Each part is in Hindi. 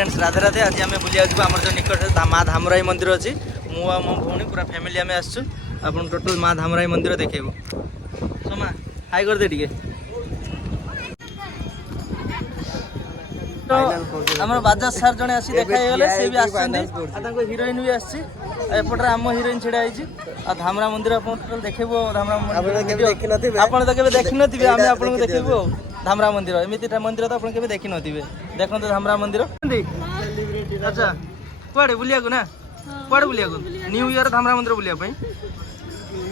फ्रेंड्स राधे राधे। आज आम बुलिया आम जो निकट माँ धामराई मंदिर अच्छी मु मो भौणी पूरा फैमिली आम आसचु आपन टोटल माँ धामराई मंदिर देखेबू। सोमा हाई कर दे टिके। तो आम बाजाज सार जड़े आसी देखाई गले से भी आसछन्ती हिरोइन भी आसी एपटे आम हिरोइन छिड़ा होइछि आ धामरा मंदिर आपन टोटल देखेबू। धामरा मंदिर आपन तो केबे देखि नथिबे आमे आपन को देखेबू। धामरा मंदिर एमितिटा मंदिर तो आपन केबे देखि नथिबे देखन तो धामरा मंदिर। अच्छा कुआडे बुलिया को ना कुआडे बुलिया को न्यू ईयर धामरा मंदिर बुलिया पई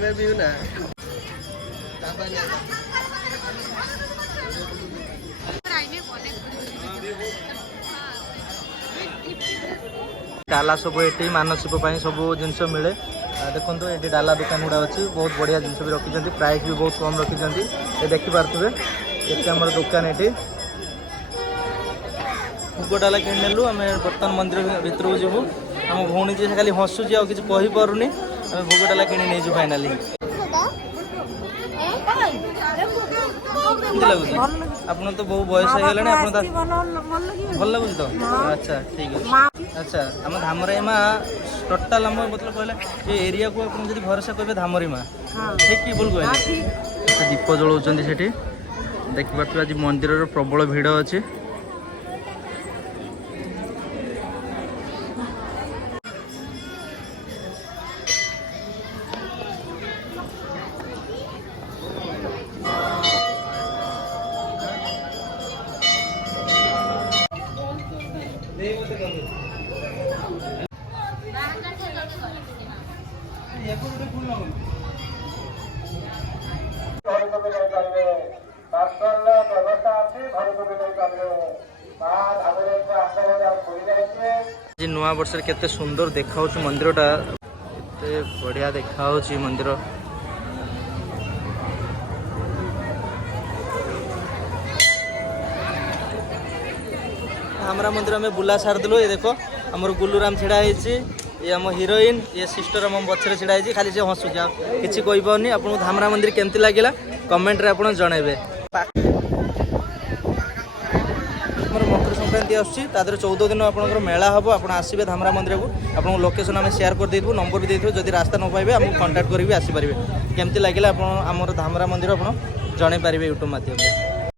मैं भी ना डाला सब ये मानसिक सब जिनस मिले देखो ये डाला दुकान गुड़ा अच्छी बहुत बढ़िया जिनस भी रखी प्राइस भी बहुत कम रखी ये देखिपे ये आम दुकान ये भोग डाला कि नेलु आम बर्तमान मंदिर भर को जीवु आम भौणी जी खाली हसुची आ किसी कहीपरुनी आम भोग डाला कि नहीं फाइनाली लगुच आप तो बहुत बयस हो गले भल लगुच तो अच्छा ठीक है। अच्छा आम धामराई माँ टोटाल आम मतलब कहले ये एरिया को आप भरोसा करेंगे धामरी माँ ठीक कि बोल कहले दीप जलाउछन्ती सेठी देखिपे आज मंदिर प्रबल भिड़ अच्छी। नुआ वर्ष केते सुंदर देखा मंदिरटा एते बढ़िया देखा मंदिर। हमरा मंदिर में बुला सार दिलो ये देखो हमर गुल्लूराम छिड़ा है ये आम हिरोइन ये सिस्टर आम पछरे छिड़ा है खाली से हसुच किसी कही पानी। आपको धामरा मंदिर केमती लगिला कमेंट रे आपन जणेबे। मकर संक्रांति आसुची 14 दिन आपनकर मेला हम आप आसबे धामरा मंदिर को आपन लोकेशन आम शेयर कर देबू नंबर भी देथु जदि रास्ता न पाइबे हमको कांटेक्ट करी आसी पारिबे। केमती लगिला आपन हमर धामरा मंदिर आपन जणे पारिबे यूट्यूब माध्यम।